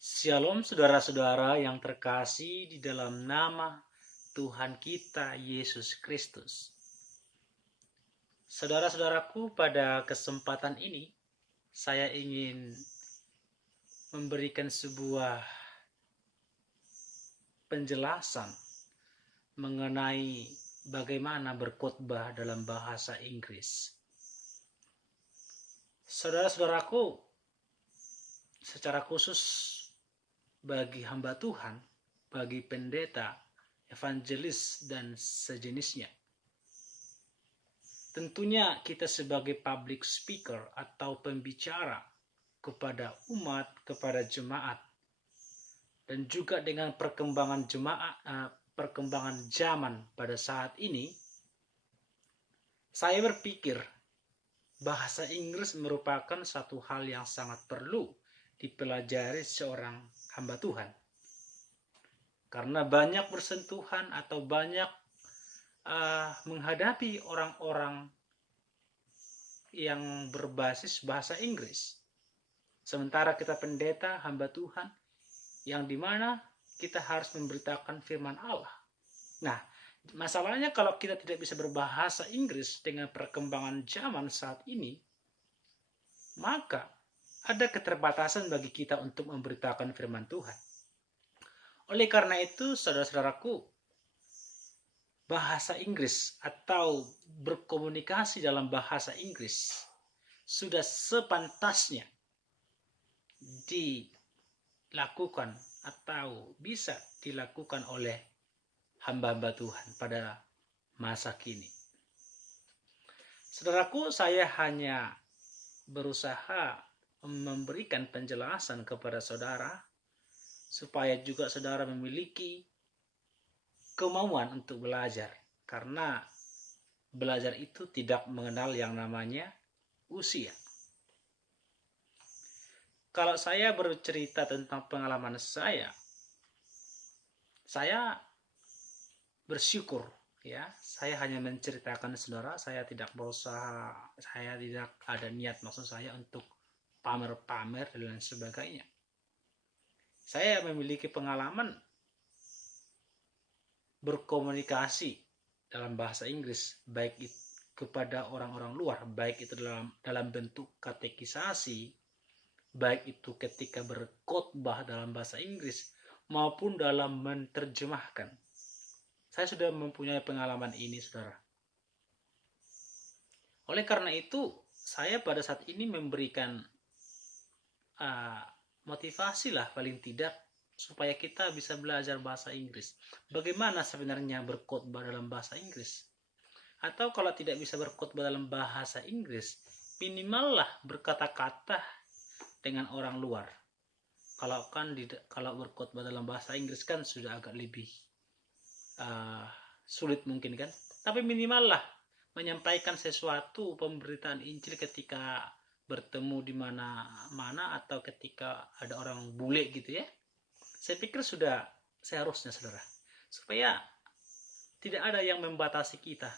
Shalom saudara-saudara yang terkasih di dalam nama Tuhan kita Yesus Kristus. Saudara-saudaraku, pada kesempatan ini saya ingin memberikan sebuah penjelasan mengenai bagaimana berkhotbah dalam bahasa Inggris. Saudara-saudaraku, secara khusus bagi hamba Tuhan, bagi pendeta, evangelis, dan sejenisnya. Tentunya kita sebagai public speaker atau pembicara kepada umat, kepada jemaat, dan juga dengan perkembangan zaman pada saat ini, saya berpikir bahasa Inggris merupakan satu hal yang sangat perlu dipelajari seorang hamba Tuhan, karena banyak bersentuhan atau banyak menghadapi orang-orang yang berbasis bahasa Inggris. Sementara kita pendeta, hamba Tuhan, yang dimana kita harus memberitakan firman Allah. Nah, masalahnya kalau kita tidak bisa berbahasa Inggris dengan perkembangan zaman saat ini, maka ada keterbatasan bagi kita untuk memberitakan firman Tuhan. Oleh karena itu, saudara-saudaraku, bahasa Inggris atau berkomunikasi dalam bahasa Inggris sudah sepantasnya dilakukan atau bisa dilakukan oleh hamba-hamba Tuhan pada masa kini. Saudaraku, saya hanya berusaha memberikan penjelasan kepada saudara supaya juga saudara memiliki kemauan untuk belajar, karena belajar itu tidak mengenal yang namanya usia. Kalau saya bercerita tentang pengalaman saya bersyukur ya. Saya hanya menceritakan saudara, saya tidak berusaha, saya tidak ada niat maksud saya untuk pamer-pamer dan lain sebagainya. Saya memiliki pengalaman berkomunikasi dalam bahasa Inggris, baik itu kepada orang-orang luar, baik itu dalam bentuk katekisasi, baik itu ketika berkhotbah dalam bahasa Inggris, maupun dalam menerjemahkan. Saya sudah mempunyai pengalaman ini, saudara. Oleh karena itu, saya pada saat ini memberikan motivasi lah paling tidak supaya kita bisa belajar bahasa Inggris. Bagaimana sebenarnya berkhotbah dalam bahasa Inggris? Atau kalau tidak bisa berkhotbah dalam bahasa Inggris, minimallah berkata-kata dengan orang luar. Kalau berkhotbah dalam bahasa Inggris kan sudah agak lebih sulit mungkin kan. Tapi minimallah menyampaikan sesuatu pemberitaan Injil ketika bertemu di mana-mana atau ketika ada orang bule gitu ya. Saya pikir sudah seharusnya, saudara, supaya tidak ada yang membatasi kita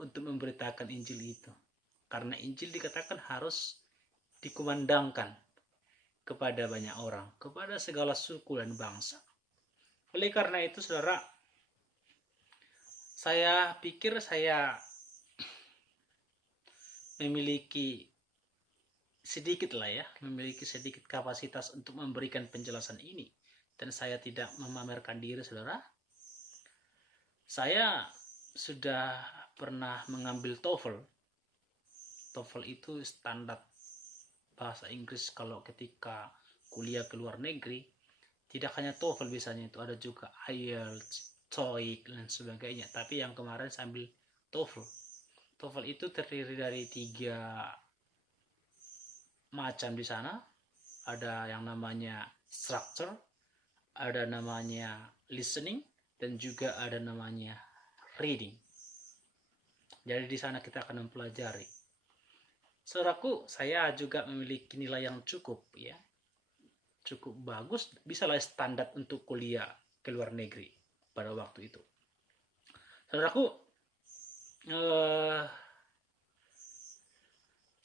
untuk memberitakan Injil itu. Karena Injil dikatakan harus dikumandangkan kepada banyak orang, kepada segala suku dan bangsa. Oleh karena itu, saudara, saya pikir saya memiliki sedikit kapasitas untuk memberikan penjelasan ini. Dan saya tidak memamerkan diri, saudara. Saya sudah pernah mengambil TOEFL. TOEFL itu standar bahasa Inggris kalau ketika kuliah ke luar negeri. Tidak hanya TOEFL biasanya, itu ada juga IELTS, TOEIC, dan sebagainya. Tapi yang kemarin saya ambil TOEFL. TOEFL itu terdiri dari 3 macam di sana. Ada yang namanya structure, ada namanya listening, dan juga ada namanya reading. Jadi di sana kita akan mempelajari. Saudaraku, saya juga memiliki nilai yang cukup ya. Cukup bagus, bisa lah standar untuk kuliah ke luar negeri pada waktu itu. Saudaraku,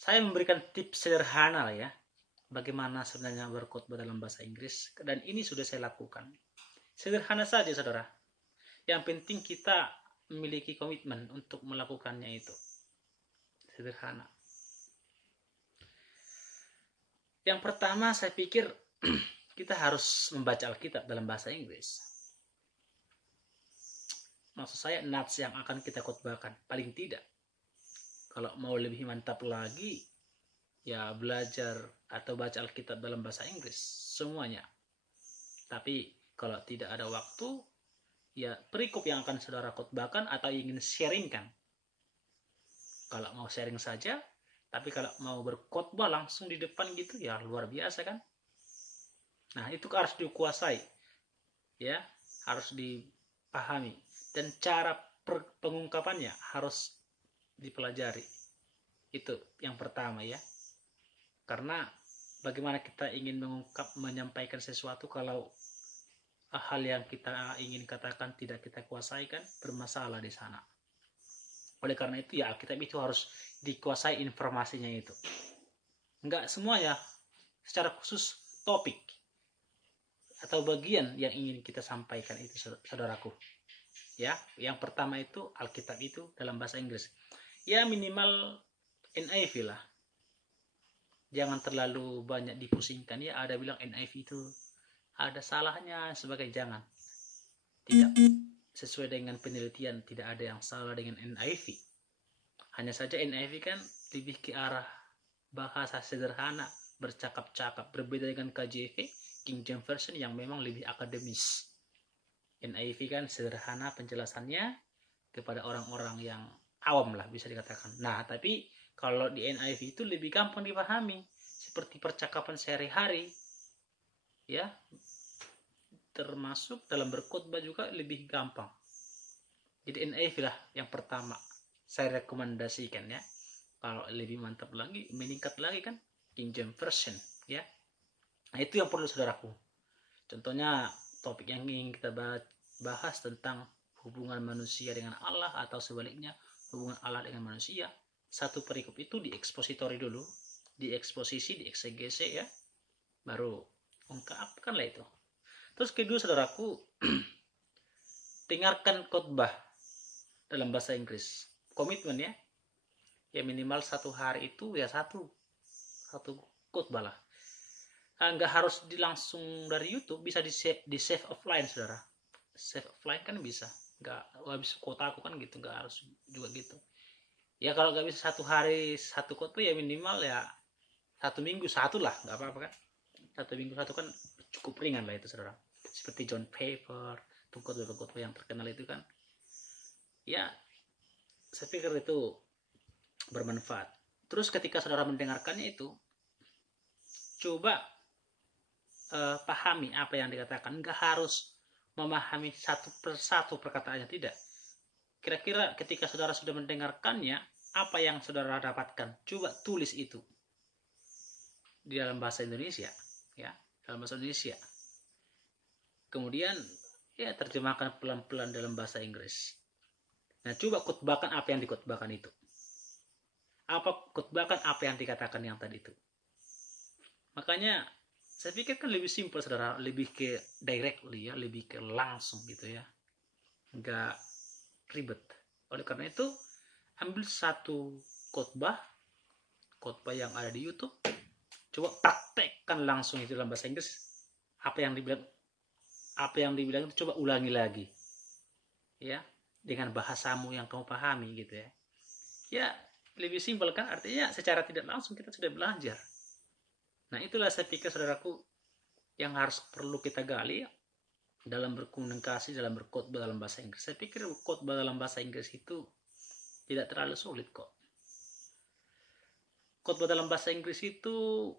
Saya memberikan tips sederhana lah ya, bagaimana sebenarnya berkhotbah dalam bahasa Inggris, dan ini sudah saya lakukan. Sederhana saja saudara, yang penting kita memiliki komitmen untuk melakukannya itu. Sederhana. Yang pertama saya pikir kita harus membaca Alkitab dalam bahasa Inggris. Maksud saya nats yang akan kita khotbahkan, paling tidak. Kalau mau lebih mantap lagi, ya belajar atau baca Alkitab dalam bahasa Inggris semuanya. Tapi kalau tidak ada waktu, ya perikop yang akan saudara khotbahkan atau ingin sharingkan. Kalau mau sharing saja, tapi kalau mau berkhotbah langsung di depan gitu, ya luar biasa kan. Nah itu harus dikuasai, ya harus dipahami, dan cara pengungkapannya harus dipelajari. Itu yang pertama ya. Karena bagaimana kita ingin menyampaikan sesuatu kalau hal yang kita ingin katakan tidak kita kuasai, kan bermasalah di sana. Oleh karena itu ya Alkitab itu harus dikuasai informasinya itu. Enggak semuanya, secara khusus topik atau bagian yang ingin kita sampaikan itu saudaraku. Ya, yang pertama itu Alkitab itu dalam bahasa Inggris. Ya minimal NIV lah. Jangan terlalu banyak dipusingkan ya. Ada bilang NIV itu ada salahnya, sebagai jangan. Tidak sesuai dengan penelitian, tidak ada yang salah dengan NIV. Hanya saja NIV kan lebih ke arah bahasa sederhana, bercakap-cakap, berbeda dengan KJV, King James Version yang memang lebih akademis. NIV kan sederhana penjelasannya kepada orang-orang yang awam lah bisa dikatakan. Nah, tapi kalau di NIV itu lebih gampang dipahami, seperti percakapan sehari-hari, ya, termasuk dalam berkhotbah juga lebih gampang. Jadi NIV lah yang pertama saya rekomendasikan ya. Kalau lebih mantap lagi, meningkat lagi kan King James Version ya. Nah itu yang perlu saudaraku. Contohnya topik yang ingin kita bahas tentang hubungan manusia dengan Allah atau sebaliknya hubungan Allah dengan manusia. Satu perikop itu diekspositori dulu, dieksposisi, dieksegese ya, baru ungkapkan lah itu. Terus kedua saudaraku, dengarkan khotbah dalam bahasa Inggris. Komitmen ya, ya minimal satu hari itu ya satu khotbah lah. Nggak harus langsung dari YouTube, bisa di save offline saudara. Save offline kan bisa, nggak habis kuota aku kan gitu, nggak harus juga gitu. Ya kalau nggak bisa satu hari satu khotbah ya minimal ya satu minggu satu lah, nggak apa-apa kan. Satu minggu satu kan cukup ringan lah itu saudara. Seperti John Piper, khotbah yang terkenal itu kan. Ya, saya pikir itu bermanfaat. Terus ketika saudara mendengarkannya itu, coba pahami apa yang dikatakan. Nggak harus memahami satu persatu perkataannya, tidak. Kira-kira ketika saudara sudah mendengarkannya, apa yang saudara dapatkan? Coba tulis itu di dalam bahasa Indonesia, ya, dalam bahasa Indonesia. Kemudian ya terjemahkan pelan-pelan dalam bahasa Inggris. Nah, coba khotbahkan apa yang dikhotbahkan itu. Khotbahkan apa yang dikatakan yang tadi itu. Makanya saya pikir kan lebih simpel saudara, lebih ke directly ya, lebih ke langsung gitu ya. Enggak ribet. Oleh karena itu, ambil satu khotbah yang ada di YouTube, coba praktekkan langsung itu dalam bahasa Inggris. Apa yang dibilang itu coba ulangi lagi. Ya, dengan bahasamu yang kamu pahami gitu ya. Ya, lebih simpel kan, artinya secara tidak langsung kita sudah belajar. Nah, itulah saya pikir saudaraku yang harus perlu kita gali dalam berkomunikasi, dalam berkhotbah dalam bahasa Inggris. Saya pikir khotbah dalam bahasa Inggris itu tidak terlalu sulit kok. Khotbah dalam bahasa Inggris itu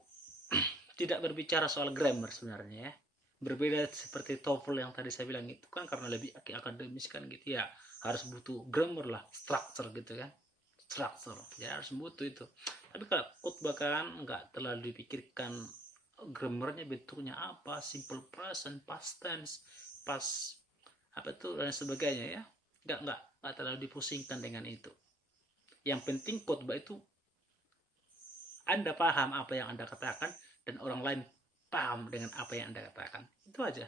tidak berbicara soal grammar sebenarnya ya. Berbeda seperti TOEFL yang tadi saya bilang itu kan karena lebih akademis kan gitu ya, harus butuh grammar lah, structure gitu kan, structure ya harus butuh itu. Tapi kalau khotbah kan nggak terlalu dipikirkan grammarnya bentuknya apa, simple present, past tense, past apa itu dan sebagainya ya, nggak terlalu dipusingkan dengan itu. Yang penting khotbah itu Anda paham apa yang Anda katakan dan orang lain paham dengan apa yang Anda katakan. Itu aja.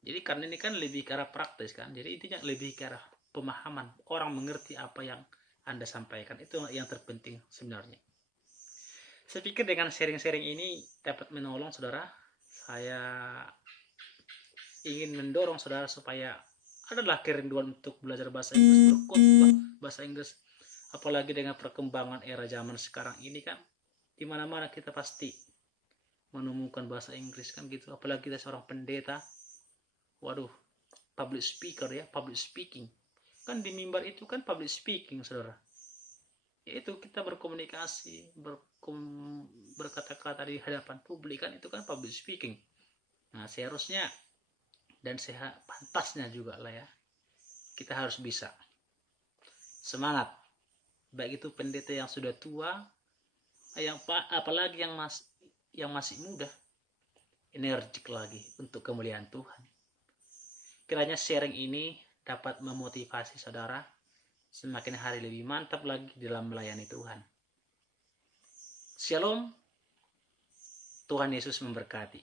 Jadi karena ini kan lebih ke arah praktis kan. Jadi intinya lebih ke arah pemahaman. Orang mengerti apa yang Anda sampaikan. Itu yang terpenting sebenarnya. Saya pikir dengan sharing-sharing ini dapat menolong saudara. Saya ingin mendorong saudara supaya adalah kerinduan untuk belajar bahasa Inggris, berkhotbah bahasa Inggris. Apalagi dengan perkembangan era zaman sekarang ini kan, di mana-mana kita pasti menemukan bahasa Inggris kan gitu. Apalagi kita seorang pendeta, waduh, public speaker ya, public speaking. Kan di mimbar itu kan public speaking, saudara. Yaitu kita berkomunikasi, berkata-kata di hadapan publik kan, itu kan public speaking. Nah, seharusnya dan sehat pantasnya juga lah ya, kita harus bisa. Semangat, baik itu pendeta yang sudah tua, apalagi yang masih muda, energik lagi untuk kemuliaan Tuhan. Kiranya sharing ini dapat memotivasi saudara semakin hari lebih mantap lagi dalam melayani Tuhan. Shalom, Tuhan Yesus memberkati.